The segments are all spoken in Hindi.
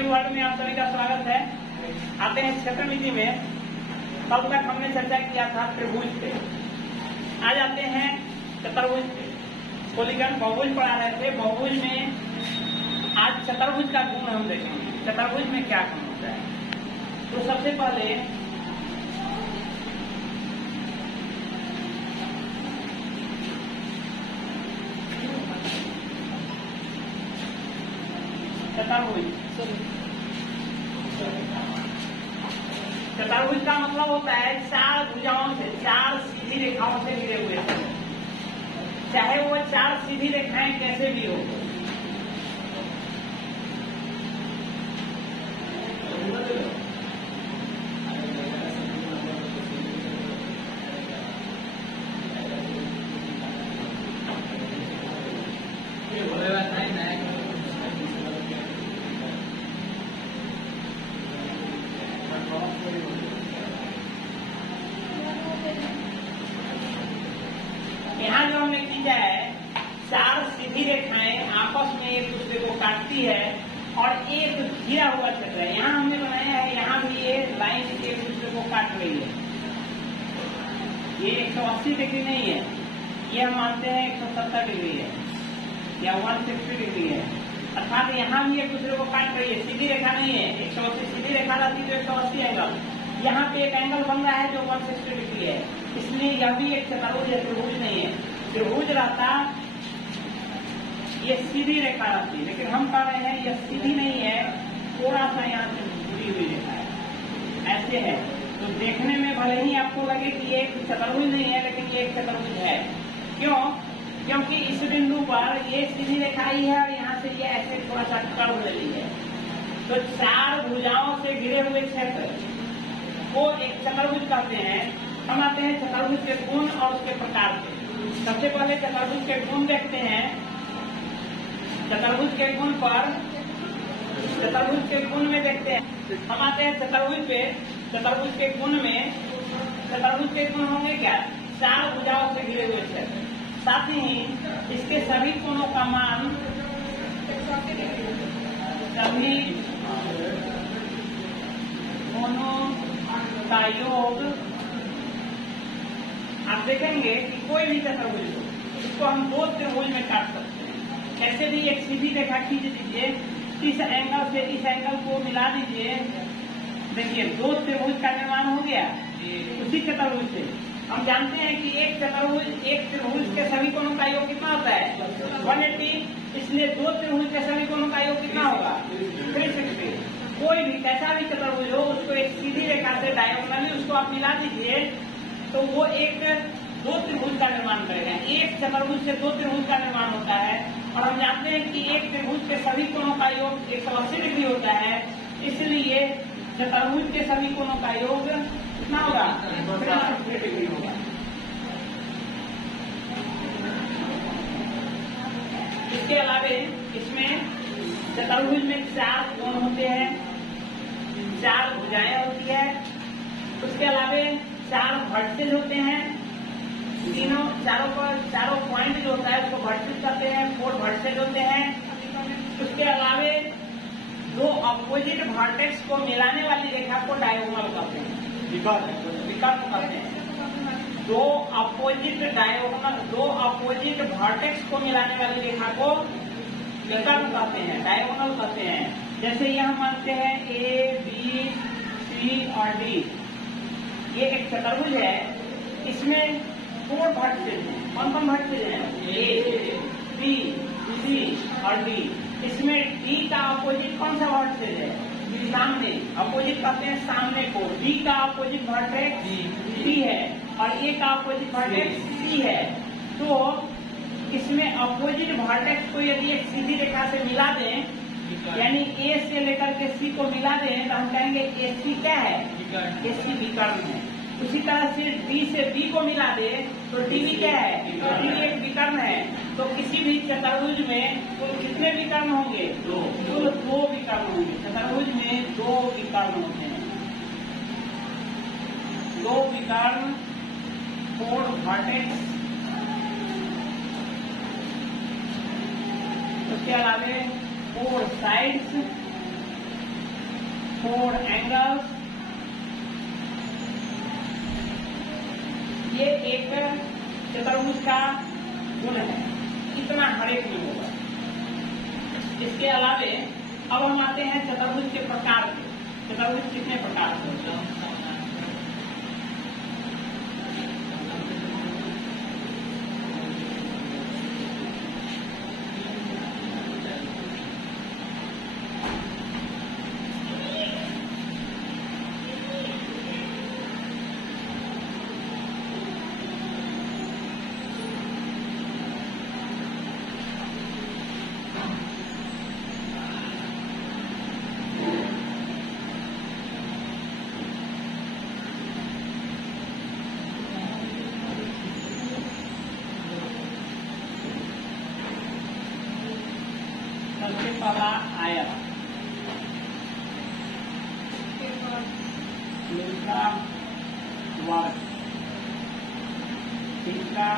के वर्ड में आप सभी का स्वागत है। आते हैं क्षेत्रमिति में। कल तक हमने चर्चा किया था त्रिभुज पे, आज आते हैं चतुर्भुज पे। पोलीगन बहुभुज पढ़ा रहे थे, बहुभुज में आज चतुर्भुज का गुण हम देखेंगे। चतुर्भुज में क्या गुण होता है। तो सबसे पहले चतुर्भुज का मतलब होता है चार भुजाओं से, चार सीधी रेखाओं से घिरे हुए, चाहे वो चार सीधी रेखाएं कैसे भी हो। यहाँ जो हमने खींचा है, चार सीधी रेखाएं आपस में एक दूसरे को काटती है और एक घिरा हुआ क्षेत्र है। यहाँ हमने बनाया है, यहाँ भी ये लाइन एक दूसरे को काट रही है। ये 180 डिग्री नहीं है, ये हम मानते हैं 170 डिग्री है या 160 डिग्री है। अर्थात यहाँ भी एक दूसरे को काट रही है, सीधी रेखा नहीं है। 180 सीधी रेखा रहती तो 180 एंगल, यहाँ पे एक एंगल बन रहा है जो 160 डिग्री है। इसलिए यह भी एक चतुर्भुज है, त्रिभुज नहीं है। त्रिभुज रहता ये सीधी रेखा रहती, लेकिन हम कह रहे हैं यह सीधी नहीं है, थोड़ा सा यहाँ से जुड़ी हुई रेखा है, ऐसे है। तो देखने में भले ही आपको लगे कि ये एक चतुर्भुज नहीं है, लेकिन ये एक चतुर्भुज है। क्यों? क्योंकि इस बिंदु पर ये सीधी रेखा ही है और यहाँ से ये ऐसे थोड़ा सा कर्व ले ली है। तो चार भुजाओं से घिरे हुए क्षेत्र को एक चतुर्भुज कहते हैं। हम आते हैं चतुर्भुज के गुण और उसके प्रकार से। सबसे पहले चतुर्भुज के गुण देखते हैं। चतुर्भुज के गुण पर, चतुर्भुज के गुण में देखते हैं। हम आते हैं चतुर्भुज पे। चतुर्भुज के गुण में, चतुर्भुज के गुण होंगे क्या? चार भुजाओं से घिरे हुए क्षेत्र, साथ ही इसके सभी कोणों का मान, सभी कोणों का योग। आप देखेंगे कि कोई भी चतुर्भुज हो, इसको हम दो त्रिभुज में काट सकते हैं। कैसे भी एक सीधी रेखा खींच दीजिए, इस एंगल से इस एंगल को मिला दीजिए, देखिए दो त्रिभुज का निर्माण हो गया उसी चतुर्भुज से। हम जानते हैं कि एक चतुर्भुज, एक त्रिभुज के सभी कोणों का योग कितना होता है? 180। इसलिए दो त्रिभुज के सभी कोणों का योग कितना होगा? 360। कोई भी कैसा भी चतुर्भुज हो, उसको एक सीधी रेखा से डायगोनली उसको आप मिला दीजिए तो वो एक दो त्रिभुज का निर्माण करेगा। एक चतुर्भुज से दो त्रिभुज का निर्माण होता है और हम जानते हैं कि एक त्रिभुज के सभी कोणों का योग 180 डिग्री होता है। इसलिए चतुर्भुज के सभी कोणों का योग कितना होगा? 360 डिग्री होगा। इसके अलावे इसमें चतुर्भुज में चार कोण होते हैं, चार भुजाएं होती है। उसके अलावे चार वर्टिसेज होते हैं। तीनों चारों पॉइंट जो होता है उसको वर्टिसेज कहते हैं, 4 वर्टिसेज होते हैं। उसके अलावे दो अपोजिट वर्टेक्स को मिलाने वाली रेखा को डायगोनल कहते हैं, विकर्ण कहते हैं। दो अपोजिट वर्टेक्स को मिलाने वाली रेखा को विकर्ण कहते हैं, डायगोनल कहते हैं। जैसे ये हम मानते हैं A, B, C और D, ये एक चतुर्भुज है। इसमें 4 वर्टिसेज हैं। कौन कौन वर्टिसेज हैं? A, B, C और D। इसमें D का अपोजिट कौन सा वर्टिसेज है? सामने, अपोजिट कहते हैं सामने को। D का अपोजिट वर्टेक्स D है और A का अपोजिट वर्टेक्स C है। तो इसमें अपोजिट वर्टेक्स को यदि एक सीधी रेखा से मिला दें, यानी A से लेकर के C को मिला दें, तो हम कहेंगे AC क्या है? AC विकर्ण है। उसी तरह से D से B को मिला दे तो DB क्या है? DB एक विकर्ण है। तो किसी भी चतुर्भुज में कुल कितने विकर्ण होंगे? कुल 2 विकर्ण होंगे। चतुर्भुज में 2 विकर्ण होते हैं, 2 विकर्ण, 4 वर्टेक्स। उसके अलावे 4 साइड्स 4 एंगल्स। ये एक चतुर्भुज का गुण है, इतना हर एक में होगा। इसके अलावे अब हम आते हैं चतुर्भुज के प्रकार के। चतुर्भुज कितने प्रकार के होते हैं? सबसे पहला आयत, दूसरा वर्ग, तीसरा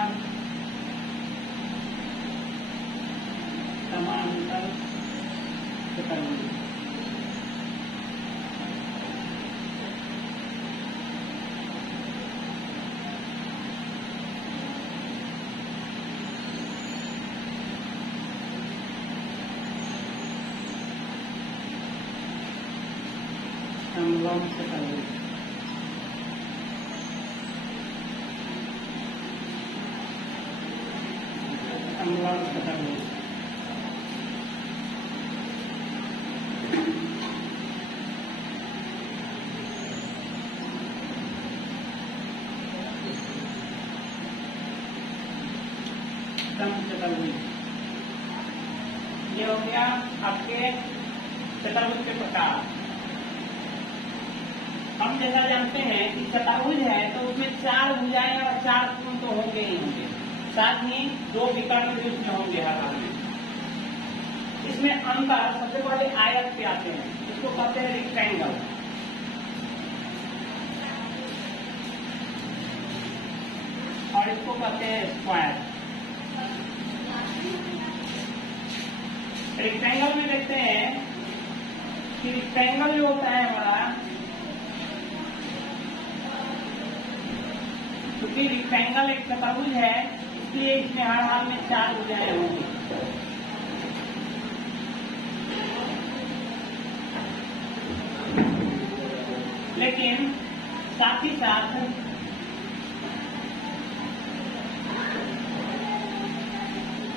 समांतर चतुर्भुज। समलंब चतुर्भुज। समलंब चतुर्भुज। चतुर्भुज ये हो गया आपके चतुर्भुज के प्रकार। हम जैसा जानते हैं कि चतुर्भुज है तो उसमें 4 भुजाएं और 4 कोण तो होंगे ही होंगे, साथ ही 2 विकर्ण भी उसमें होंगे हर हाल में। इसमें अंतर सबसे पहले आयत पे आते हैं, इसको कहते हैं रेक्टेंगल। और इसको कहते हैं स्क्वायर। रेक्टेंगल में देखते हैं कि रेक्टेंगल जो होता है हमारा, क्योंकि रेक्टेंगल एक चतुर्भुज है इसलिए इसमें हर हाल में 4 भुजाएं होंगी। लेकिन साथ ही साथ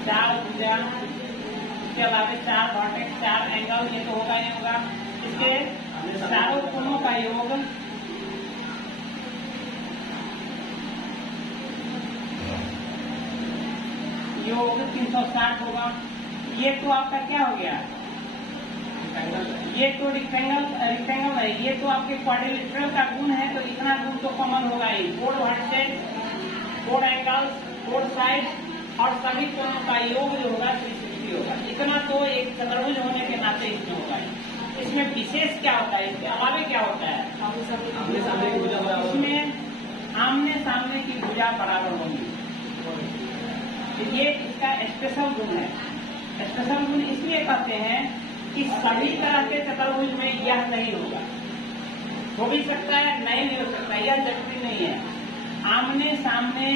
4 भुजा, इसके अलावा 4 वर्टेक्स, 4 एंगल, ये तो होगा ही होगा। इसके चारों कोणों का योग योग 360 होगा। ये तो आपका क्या हो गया? ये तो रेक्टेंगल है, ये तो आपके क्वाड्रिलेटरल का गुण है, तो इतना गुण तो कॉमन होगा ही। 4 वर्टेक्स, 4 एंगल्स, 4 साइड और सभी कोणों का योग जो होगा 360 होगा। इतना तो एक चतुर्भुज होने के नाते इसमें होगा। इसमें विशेष क्या होता है? इसके अलावे क्या होता है? इसमें आमने सामने की भुजा बराबर होगी। ये इसका स्पेशल गुण है। स्पेशल गुण इसलिए कहते हैं कि सभी तरह के चतुर्भुज में यह नहीं होगा। हो भी सकता है, नहीं भी हो सकता, यह जरूरी नहीं है। आमने सामने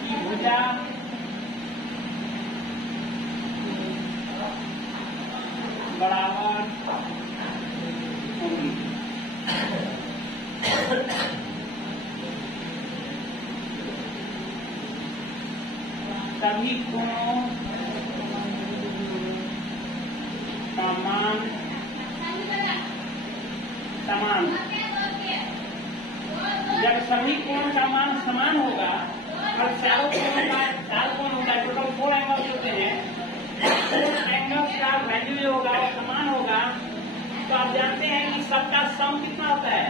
की भुजा बराबर होगी। सभी कोणों का मान समान। जब सभी कोण का मान समान होगा और चारों कोणों का 4 कोण होता है, टोटल 4 एंगल्स होते हैं, 4 एंगल्स का वैल्यू जो होगा वो समान होगा, तो आप जानते हैं कि सबका सम कितना होता है?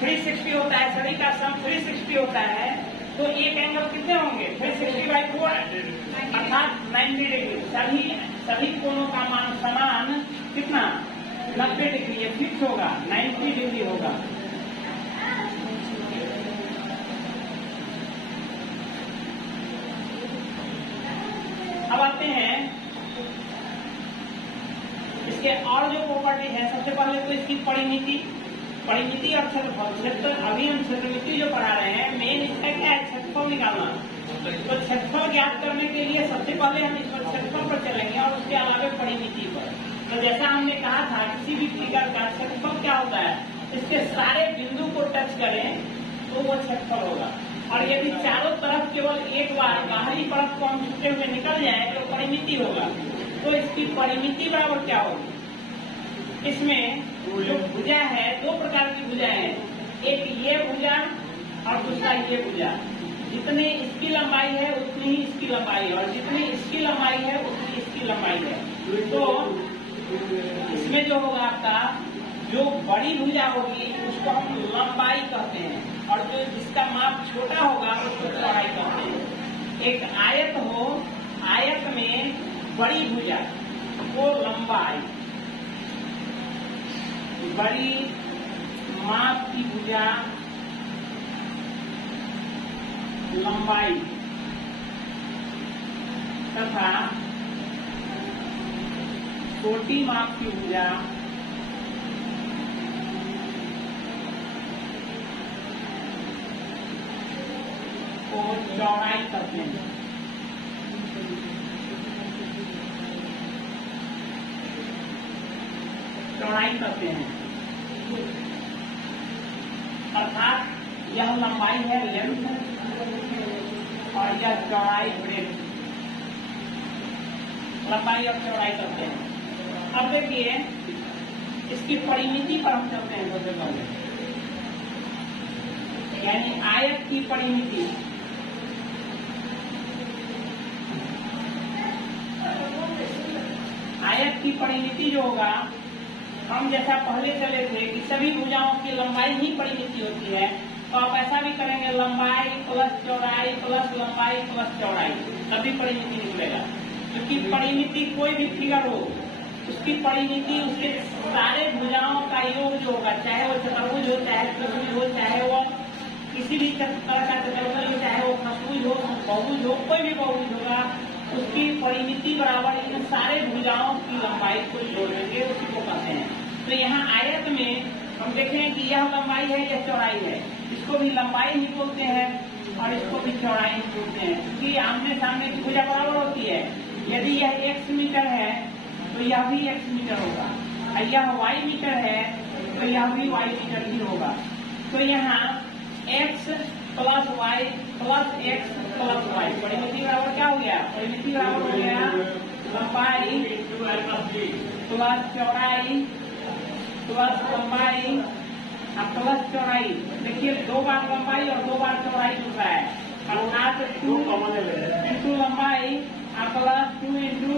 360 होता है। सभी का सम 360 होता है। तो एक एंगल कितने होंगे? 360/4 अर्थात 90 डिग्री। सभी कोणों का मान समान कितना? 90 डिग्री। ये फिक्स होगा, 90 डिग्री होगा। अब आते हैं इसके और जो प्रॉपर्टी है, सबसे पहले तो इसकी परिमिति और क्षेत्रफल। अभी हम क्षेत्रमिति जो पढ़ा रहे हैं, मेन इसका क्या है, क्षेत्रफल निकालना। तो क्षेत्रफल ज्ञात करने के लिए सबसे पहले हम इस पर क्षेत्रफल पर चलेंगे और उसके अलावा परिमिति पर। तो जैसा हमने कहा था, किसी भी फिगर का क्षेत्रफल क्या होता है, इसके सारे बिंदु को टच करें तो वो क्षेत्रफल होगा। और यदि चारों तरफ केवल एक बार बाहरी परत को हम छूते हुए निकल जाए तो परिमिति होगा। तो इसकी परिमिति बराबर क्या होगी, इसमें जो भुजा है, दो प्रकार की भुजा है, एक ये भुजा और दूसरा ये भुजा। जितनी इसकी लंबाई है उतनी ही इसकी लंबाई है, और जितनी इसकी लंबाई है उतनी इसकी लंबाई है। तो इसमें जो होगा आपका, जो बड़ी भुजा होगी उसको हम लंबाई कहते हैं, और जो जिसका माप छोटा होगा उसको चौड़ाई कहते हैं। एक आयत हो, आयत में बड़ी भुजा वो लंबाई, बड़ी माप की भुजा लंबाई, तथा छोटी माप की भुजा को चौड़ाई कहते हैं। चौड़ाई कहते हैं, अर्थात यह लंबाई है लेंथ और यह चौड़ाई ब्रेथ। लंबाई और चौड़ाई करते हैं। अब देखिए इसकी परिमिति पर हम चलते हैं सबसे पहले, यानी आयत की परिमिति। आयत की परिमिति जो होगा, हम जैसा पहले चले थे कि सभी भुजाओं की लंबाई ही परिमिति होती है, तो आप ऐसा भी करेंगे, लंबाई प्लस चौड़ाई प्लस लंबाई प्लस चौड़ाई, तभी परिमिति निकलेगा। क्योंकि परिमिति कोई भी फिगर हो, उसकी परिमिति उसके सारे भुजाओं का योग जो होगा, चाहे वो चतुर्भुज हो, चाहे त्रिभुज हो, चाहे वो किसी भी तरह का चतुर्भुज हो, चाहे वो खसभुज हो, बहुभुज हो, कोई भी बहुभुज होगा, उसकी परिमिति बराबर इन सारे भुजाओं की लंबाई को जोड़ देंगे, उसी को कहते हैं। तो यहाँ आयत में हम देखें कि यह लंबाई है, यह चौड़ाई है, इसको भी लंबाई ही बोलते हैं और इसको भी चौड़ाई ही बोलते हैं, क्योंकि आमने सामने की भुजा बराबर होती है। यदि यह x मीटर है तो यह भी x मीटर होगा, और यह y मीटर है तो यह भी y मीटर ही होगा। तो यहाँ x plus y plus x plus y, परिमिति बराबर क्या हो गया, परिमिति बराबर हो गया लंबाई प्लस चौड़ाई प्लस लंबाई प्लस चौड़ाई। देखिए 2 बार लंबाई और 2 बार चौड़ाई होता है, अर्थात 2 इंटू लंबाई प्लस 2 इंटू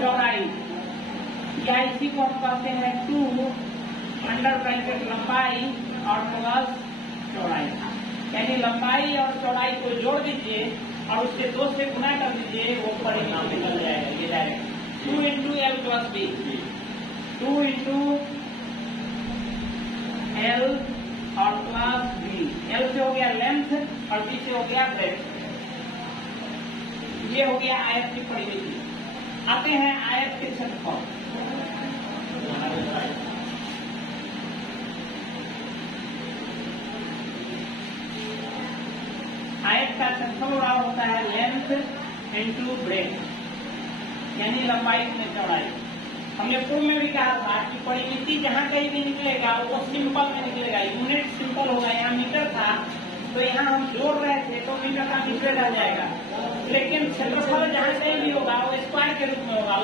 चौड़ाई, या इसी को हम कहते हैं 2 अंडर ब्रैकेट लंबाई और प्लस चौड़ाई। यानी लंबाई और चौड़ाई को जोड़ दीजिए और उसके 2 से गुना कर दीजिए, वो परिमिति निकल जाएगा। ये direct 2 into L plus B, 2 into L और प्लस बी। एल से हो गया लेंथ और बी से हो गया ब्रेथ। ये हो गया आयत की परिमिति। आते हैं आयत के क्षेत्रफल। आयत का क्षेत्रफल बराबर होता है लेंथ इंटू ब्रेथ, यानी लंबाई में चौड़ाई। हमने पूर्व में भी कहा था कि परिमिति जहाँ कहीं भी निकलेगा वो सिंपल में निकलेगा, यूनिट सिंपल होगा। यहाँ मीटर था तो यहाँ हम जोड़ रहे थे तो मीटर का मीटर रह जाएगा, लेकिन क्षेत्रफल जहाँ कहीं भी होगा वो स्क्वायर के रूप में होगा।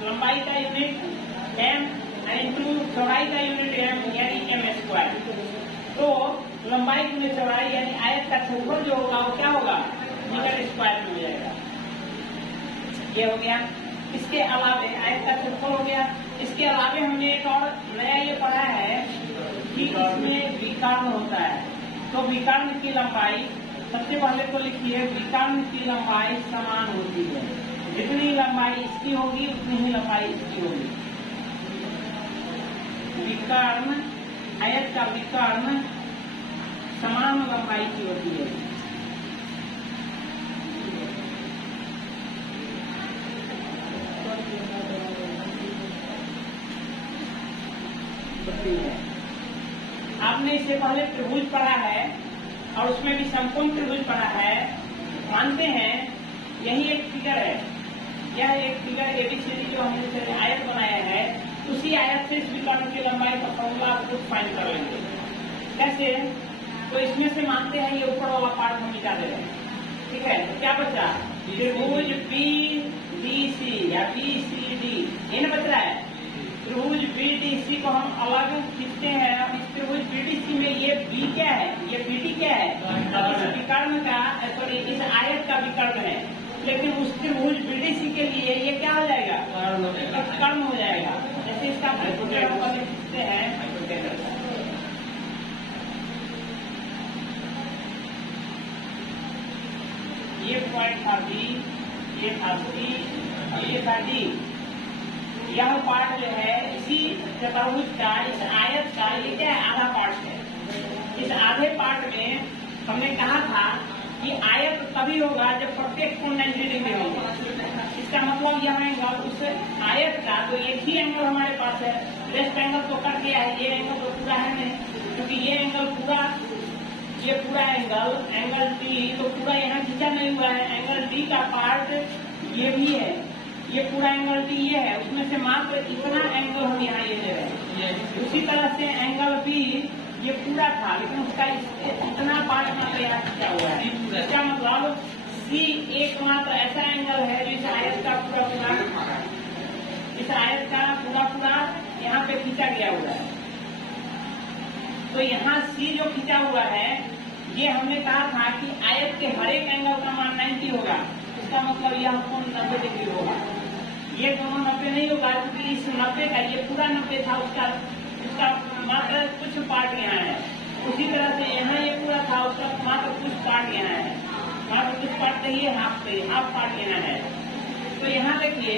लंबाई का यूनिट एम इंटू चौड़ाई का यूनिट एम, यानी एम स्क्वायर। तो लंबाई गुने चौड़ाई यानी आयत का क्षेत्रफल जो होगा वो क्या होगा, मीटर स्क्वायर में हो जाएगा। ये हो गया। इसके अलावे आयत का क्षेत्रफल हो गया। इसके अलावे हमने एक और नया ये पढ़ा है कि इसमें विकर्ण होता है। तो विकर्ण की लंबाई सबसे पहले तो लिखिए, विकर्ण की लंबाई समान होती है। जितनी लंबाई इसकी होगी उतनी ही लंबाई इसकी होगी। विकर्ण, आयत का विकर्ण समान लंबाई की होती है। दी है। आपने इससे पहले त्रिभुज पढ़ा है और उसमें भी समकोण त्रिभुज पढ़ा है। मानते हैं यही एक फिगर है, यह एक फिगर एबीसीडी जो हमने आयत बनाया है, उसी आयत से इस विकर्ण की लंबाई का फॉर्मूला आप खुद फाइंड कर लेंगे। कैसे? तो इसमें से मानते हैं ये ऊपर वाला पार्ट हम मिटा दे रहे हैं, ठीक है। तो क्या बचा? त्रिभुज BDC या BCD, ये ना बच रहा है। त्रिभुज BDC को हम अलग खींचते हैं। अब इस त्रिभुज BDC में ये B क्या है, ये BD क्या है? इस विकर्ण का, सॉरी इस आयत का विकर्ण है। लेकिन उस त्रिभुज BDC के लिए ये क्या हो जाएगा? कर्ण हो जाएगा। जैसे इसका खींचते हैं, ये पॉइंट था B, ये था C और ये था D। यह पार्ट जो है इसी चतुर्भुज का, इस आयत का, ये क्या है? आधा पार्ट है। इस आधे पार्ट में हमने कहा था कि आयत तभी होगा जब प्रत्येक कोण 90 डिग्री होगा। इसका मतलब यह एंगल उस आयत का, तो एक ही एंगल हमारे पास है। लेफ्ट एंगल तो कट गया है, ये एंगल तो पूरा है नहीं, क्योंकि ये एंगल पूरा, ये पूरा एंगल D तो पूरा यहाँ खींचा नहीं हुआ है। एंगल D का पार्ट ये भी है, ये पूरा एंगल D ये है, उसमें से मात्र इतना एंगल हम यहाँ ये ले रहे हैं। उसी तरह से एंगल B ये पूरा था, लेकिन उसका इतना पार्ट मात्र यहाँ खींचा हुआ है। इसका मतलब C एकमात्र ऐसा एंगल है जो इस आयत का पूरा, इस आयत का पूरा यहाँ पे खींचा गया हुआ है। तो यहाँ C जो खींचा हुआ है, ये हमने कहा था कि आयत के हर एक एंगल का मान 90 होगा। इसका मतलब यह कोण 90 डिग्री होगा। ये दोनों 90 नहीं होगा, क्योंकि इस 90 का, ये पूरा 90 था, उसका मात्र कुछ पार्ट यहाँ है। उसी तरह से यहाँ ये पूरा था, उसका मात्र कुछ पार्ट यहाँ है, मात्र कुछ पार्ट चाहिए, हाफ पार्ट यहाँ है। तो यहाँ देखिए,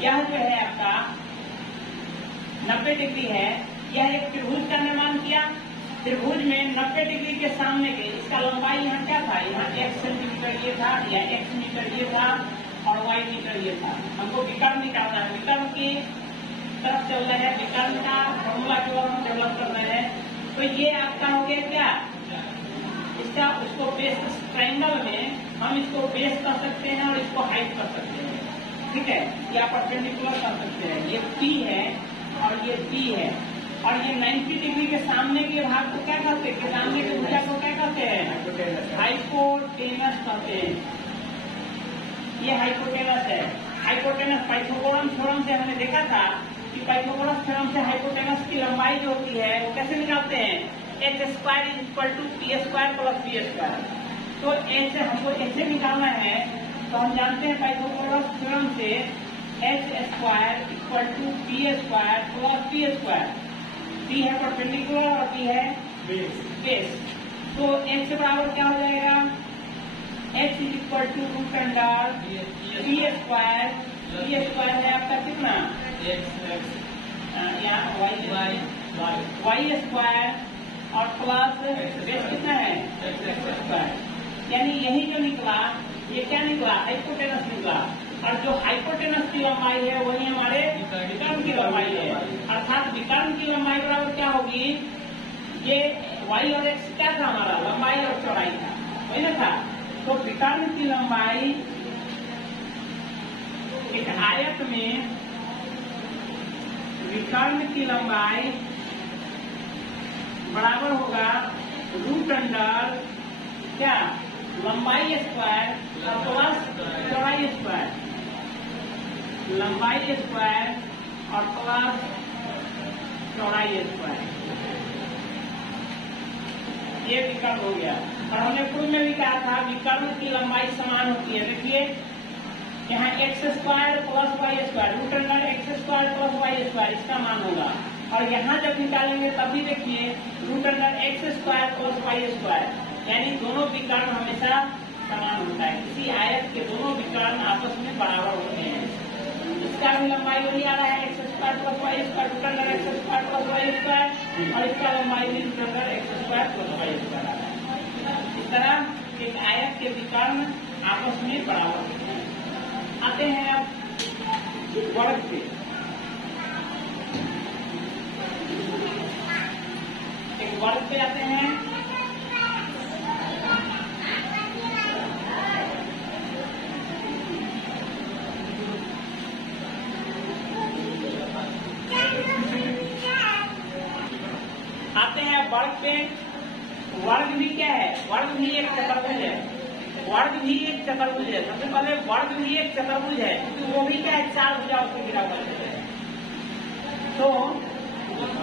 यह जो है आपका 90 डिग्री है। यह एक त्रिभुज का निर्माण किया। त्रिभुज में 90 डिग्री के सामने के, इसका लंबाई यहाँ क्या था? यहाँ x सेंटीमीटर ये था, या x मीटर ये था, और y मीटर ये था। हमको विकर्ण निकालना है, विकर्ण की तरफ चल रहे हैं, विकर्ण का फॉर्मूला के बाद हम डेवलप कर रहे हैं। तो ये आपका हो गया क्या? इसका उसको बेस, ट्रायंगल में हम इसको बेस कर सकते हैं और इसको हाइट कर सकते हैं, ठीक है, या परपेंडिकुलर कर सकते हैं। ये P है और ये B है, और ये 90 डिग्री के सामने के भाग को क्या कहते हैं? सामने के भुजा को क्या कहते हैं? हाइपोटेनस कहते हैं। ये हाइपोटेनस है। हाइपोटेनस पाइथागोरस थ्योरम से हमने देखा था कि पाइथागोरस थ्योरम से हाइपोटेनस की लंबाई जो होती है वो कैसे निकालते हैं? h² = p² + b²। तो h हमको ऐसे निकालना है, तो हम जानते हैं पाइथागोरस थ्योरम से h² = p² + b²। B है परपेंडिकुलर और B है बेस। तो h से बराबर क्या हो जाएगा? h = √p²। है आपका कितना? यहाँ y² और प्लस बेस कितना है? x²। यानी यही जो निकला, ये क्या निकला? हाइपोटेनस निकला। और जो हाइपोटेनस की लंबाई है वही हमारे विकर्ण की लंबाई है। अर्थात विकर्ण की लंबाई बराबर क्या होगी? ये y और x क्या था हमारा? लंबाई और चौड़ाई था, वही ना था। तो विकर्ण की लंबाई एक आयत में, विकर्ण की लंबाई बराबर होगा √, क्या? लंबाई स्क्वायर प्लस चौड़ाई स्क्वायर, लंबाई स्क्वायर और प्लस चौड़ाई स्क्वायर। ये विकर्ण हो गया। और हमने पूर्व में भी कहा था विकर्ण की लंबाई समान होती है। देखिए यहाँ x² + y², √, x² + y², इसका मान होगा। और यहाँ जब निकालेंगे तभी देखिए √x² + y², यानी दोनों विकर्ण हमेशा समान होता है। किसी आयत के दोनों विकर्ण आपस में बराबर होते हैं। इसका भी लंबाई वही आ रहा है, x² + y², √x² + y², और इसका लंबाई भी √x² + y² आ रहा है। इस तरह एक आयत के विकर्ण आपस में बराबर होते हैं। आते हैं अब वर्ग पे, एक वर्ग पे आते हैं। आते हैं वर्ग पे। वर्ग भी क्या है? वर्ग भी एक चतुर्भुज है। वर्ग भी एक चतुर्भुज है। सबसे पहले वर्ग भी एक चतुर्भुज है, क्योंकि वो भी क्या है? 4 भुजाओं से घिरा हुआ है। तो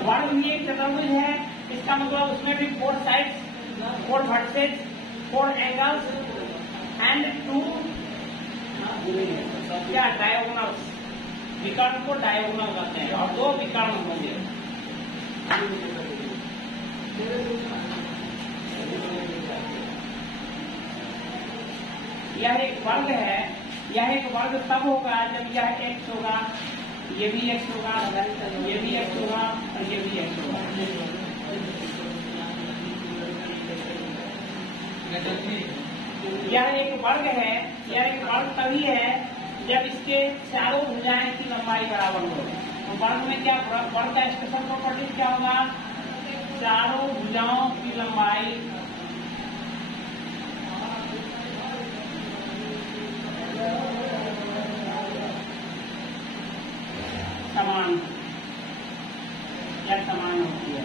वर्ग भी एक चतुर्भुज है, इसका मतलब उसमें भी 4 साइड्स, 4 वर्टेक्स, 4 एंगल्स एंड 2 क्या डायगोनल्स। विकर्ण को डायगोनल कहते हैं और 2 विकर्ण होंगे। यह एक वर्ग है। यह एक वर्ग तब होगा जब यह x होगा, ये भी x होगा, ये भी x होगा और ये भी x होगा। यह एक वर्ग है। यह एक वर्ग तभी है जब इसके चारों भुजाएं की लंबाई बराबर हो। तो वर्ग में क्या, वर्ग का स्पेशल प्रॉपर्टी क्या होगा? चारों भुजाओं की लंबाई समान या समान होती है।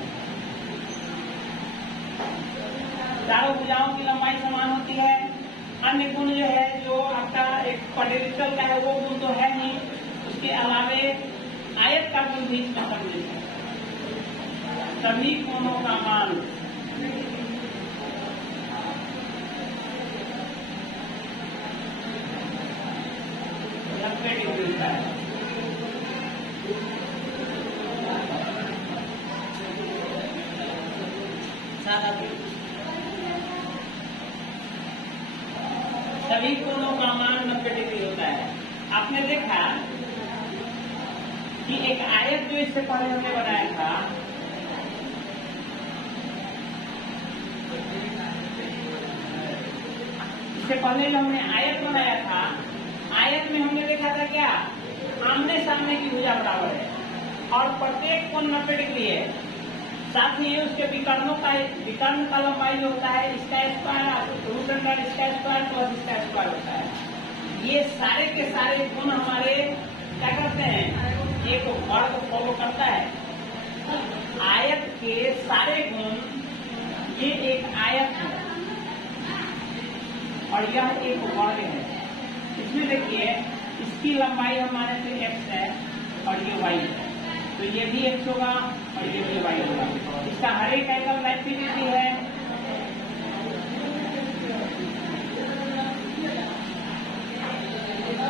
चारों भुजाओं की लंबाई समान होती है। अन्य गुण जो है, जो आपका एक क्वाड्रिलेटरल का है, वो गुण तो है नहीं। उसके अलावे आयत का गुण भी इसमें सम्मिलित है। सभी कोणों का मान मिलता है। सभी कोणों का मान 90 डिग्री होता है। आपने देखा कि एक आयत जो इससे पहले हमने बनाया था, इससे पहले जो हमने आयत बनाया था, आयत में हमने देखा था क्या? आमने सामने की भुजा बराबर है और प्रत्येक कोण 90 डिग्री है। साथ ही उसके विकर्णों का, विकर्ण का लंबाई जो होता है, इसका स्क्वायर रूट अंडर इसका स्क्वायर प्लस इसका स्क्वायर होता है। ये सारे के सारे गुण हमारे क्या करते हैं? एक वर्ग फॉलो करता है। आयत के सारे गुण, ये एक आयत है और यह एक वर्ग है। इसमें देखिए, इसकी लंबाई हमारे से x है और ये y है, तो ये भी x होगा और ये भी y होगा। इसका हर एक एंगल 90 डिग्री है।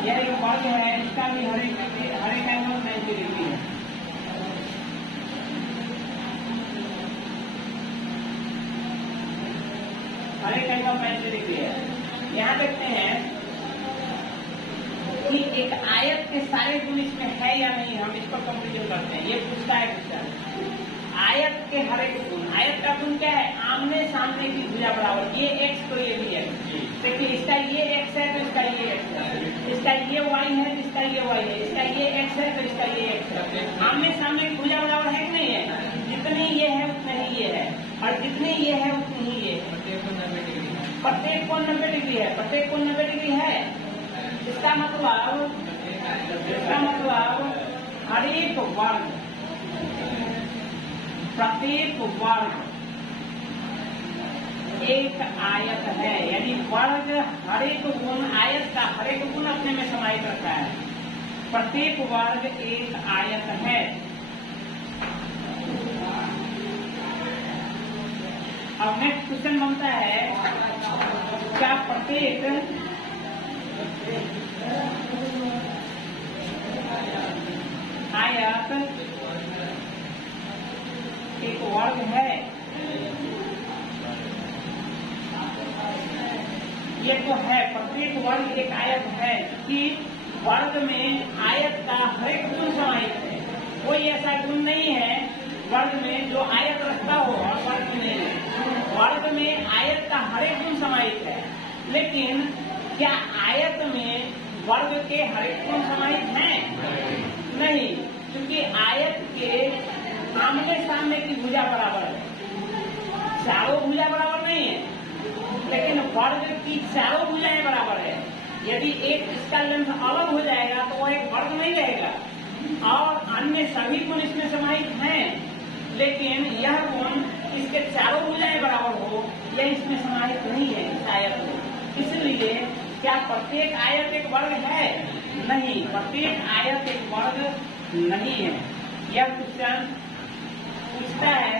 यह एक वर्ग है, इसका भी हर एक एंगल 90 डिग्री है। हर एक एंगल 90 डिग्री है। यहाँ देखते हैं कि एक आयत के सारे गुण इसमें है या नहीं, हम इस पर कंपेरिजन करते हैं। ये पूछता है क्वेश्चन, आयत के हर एक गुण। आयत का गुण क्या है? आमने सामने की भुजा बराबर। ये x तो ये भी x। देखिए, इसका ये x है तो इसका ये x है, इसका ये y है तो इसका ये y है, इसका ये x है तो इसका ये x है। आमने सामने की भुजा बराबर है कि नहीं है? जितनी ये है उतनी ही ये है और जितनी ये है उतनी ही ये है। प्रत्येक कोण 90 डिग्री है। प्रत्येक कोण 90 डिग्री है। इसका मतलब हर एक वर्ग, प्रत्येक वर्ग एक आयत है। यानी वर्ग हर एक गुण, आयत का हर एक गुण अपने में समाहित रखता है। प्रत्येक वर्ग एक आयत है। अब नेक्स्ट क्वेश्चन बनता है, क्या प्रत्येक आयत एक वर्ग है? ये तो है, प्रत्येक वर्ग एक आयत है, क्योंकि वर्ग में आयत का हर एक गुण समाहित है। कोई ऐसा गुण नहीं है वर्ग में जो आयत रखता हो और वर्ग में नहीं है। वर्ग में आयत का हर एक गुण समाहित है, लेकिन क्या आयत में वर्ग के हर एक कोण समाहित हैं? नहीं, क्योंकि आयत के आमने सामने की भुजा बराबर है, चारों भुजा बराबर नहीं है, लेकिन वर्ग की चारों भुजाएं बराबर है। यदि एक इसका लेंथ अलग हो जाएगा तो वह एक वर्ग नहीं रहेगा, और अन्य सभी कोण इसमें समाहित हैं, लेकिन यह कोण इसके चारों भुजाएं बराबर हो, यह इसमें समाहित नहीं है इस आयत में। इसलिए क्या प्रत्येक आयत एक वर्ग है? नहीं, प्रत्येक आयत एक वर्ग नहीं है। यह क्वेश्चन पूछता है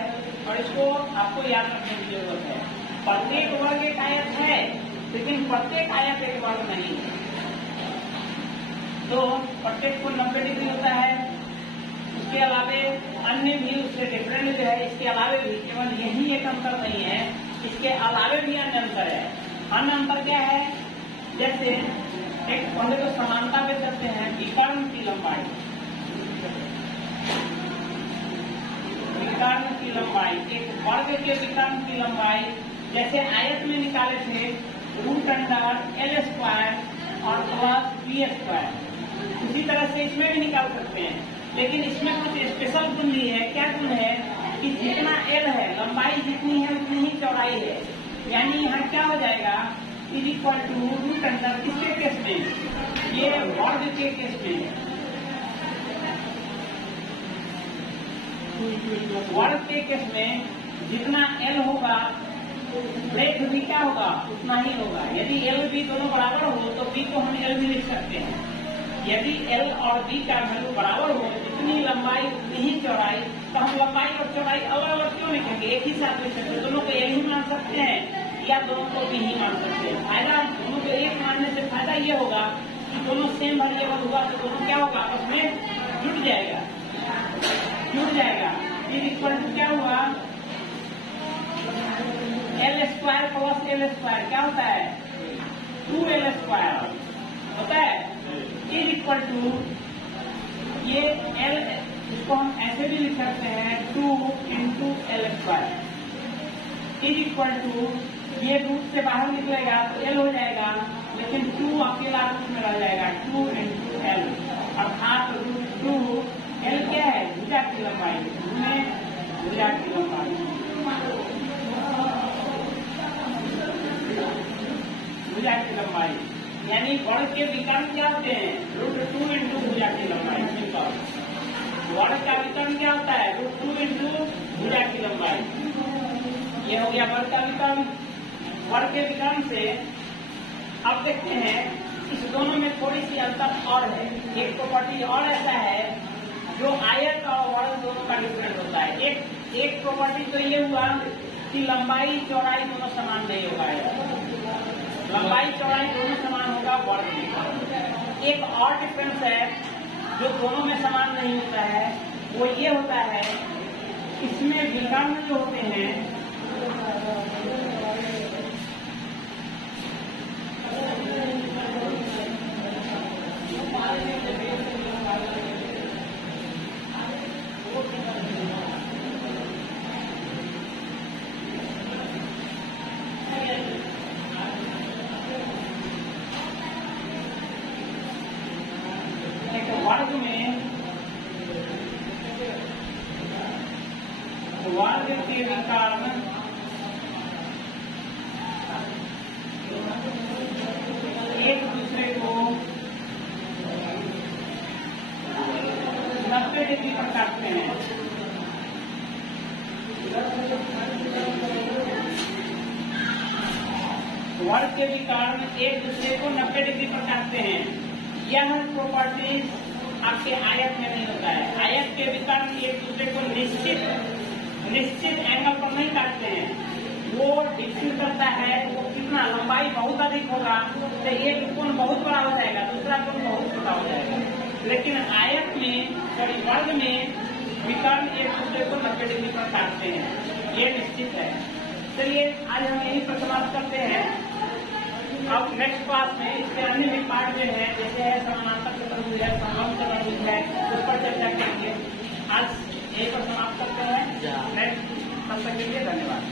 और इसको आपको याद रखने की जरूरत है। प्रत्येक वर्ग एक आयत है, लेकिन प्रत्येक आयत एक वर्ग नहीं है। तो प्रत्येक कोण 90 डिग्री होता है। उसके अलावे अन्य भी उससे डिफरेंट जो है, इसके अलावे भी केवल यही एक अंतर नहीं है, इसके अलावे भी अन्य अंतर है। अन्य अंतर क्या है? जैसे एक पहले तो समानता पे चलते हैं, विकर्ण की लंबाई, विकर्ण की लंबाई, एक वर्ग के विकर्ण की लंबाई जैसे आयत में निकाले थे √L² और प्लस B², उसी तरह से इसमें भी निकाल सकते हैं। लेकिन इसमें कुछ स्पेशल गुण भी है। क्या गुण है कि जितना L है, लंबाई जितनी है उतनी ही चौड़ाई है। यानी यहाँ क्या हो जाएगा, √, किसके केस में? ये वर्ग के केस में। वर्ग के केस में जितना L होगा, ब्रेथ भी क्या होगा, उतना ही होगा। यदि L B दोनों बराबर हो तो B को हम L भी लिख सकते हैं। यदि L और B का वैल्यू बराबर हो, जितनी लंबाई उतनी ही चौड़ाई, तो हम लंबाई और चौड़ाई अलग अलग क्यों लिखेंगे? एक ही साथ लिख सकते हैं। दोनों को L ही मान सकते हैं या दोनों को B ही मान सकते हैं। फायदा, दोनों को एक मानने से फायदा ये होगा कि दोनों सेम वेरिएबल होगा तो दोनों क्या होगा, आपस में जुड़ जाएगा। फिर क्या हुआ, L² प्लस L² क्या होता है? 2L² होता है। इक्वल टू ये L, इसको हम ऐसे भी लिख सकते हैं 2 × L²। इक्वल टू ये रूट से बाहर निकलेगा तो L हो जाएगा, लेकिन 2 अकेला रूट में रह जाएगा, 2 × L, अर्थात √2। L क्या है? भुजा की लंबाई, भुजा की लंबाई, भुजा की लंबाई। यानी वर्ग के विकर्ण क्या होते हैं? √2 × भुजा की लंबाई। वर्ग का विकर्ण क्या होता है? √2 × भुजा की लंबाई। ये हो गया वर्ग का विकर्ण। वर्ग के विकर्ण से अब देखते हैं, इस दोनों में थोड़ी सी अंतर और है। एक प्रॉपर्टी और ऐसा है जो आयत और वर्ग दोनों का डिफरेंट होता है। एक प्रॉपर्टी तो ये हुआ कि लंबाई चौड़ाई दोनों समान नहीं होगा, लंबाई चौड़ाई दोनों समान होगा वर्ग में। एक और डिफरेंस है जो दोनों में समान नहीं होता है, वो ये होता है इसमें विकर्ण जो होते हैं वर्ग में, वर्ग के विकर्ण एक दूसरे को 90 डिग्री पर काटते हैं। वर्ग के विकर्ण एक दूसरे को 90 डिग्री पर काटते हैं। यह प्रॉपर्टी आपके आयत में नहीं होता है। आयत के विकर्ण एक दूसरे को निश्चित एंगल पर नहीं काटते हैं। वो डिपेंड करता है वो कितना, लंबाई बहुत अधिक होगा तो एक कोण बहुत बड़ा हो जाएगा, दूसरा कोण बहुत छोटा हो जाएगा। लेकिन आयत में, सॉरी वर्ग में विकर्ण एक दूसरे को 90 डिग्री पर काटते हैं, ये निश्चित है। चलिए आज हम यही पर समाप्त करते हैं। अब नेक्स्ट क्लास में इसके अन्य भी पार्ट जो है, जैसे है समानांतर चतुर्भुज है, समलंब चतुर्भुज है, उस पर चर्चा करेंगे। आज यही पर समाप्त करते हैं। नेक्स्ट तब तक के लिए धन्यवाद।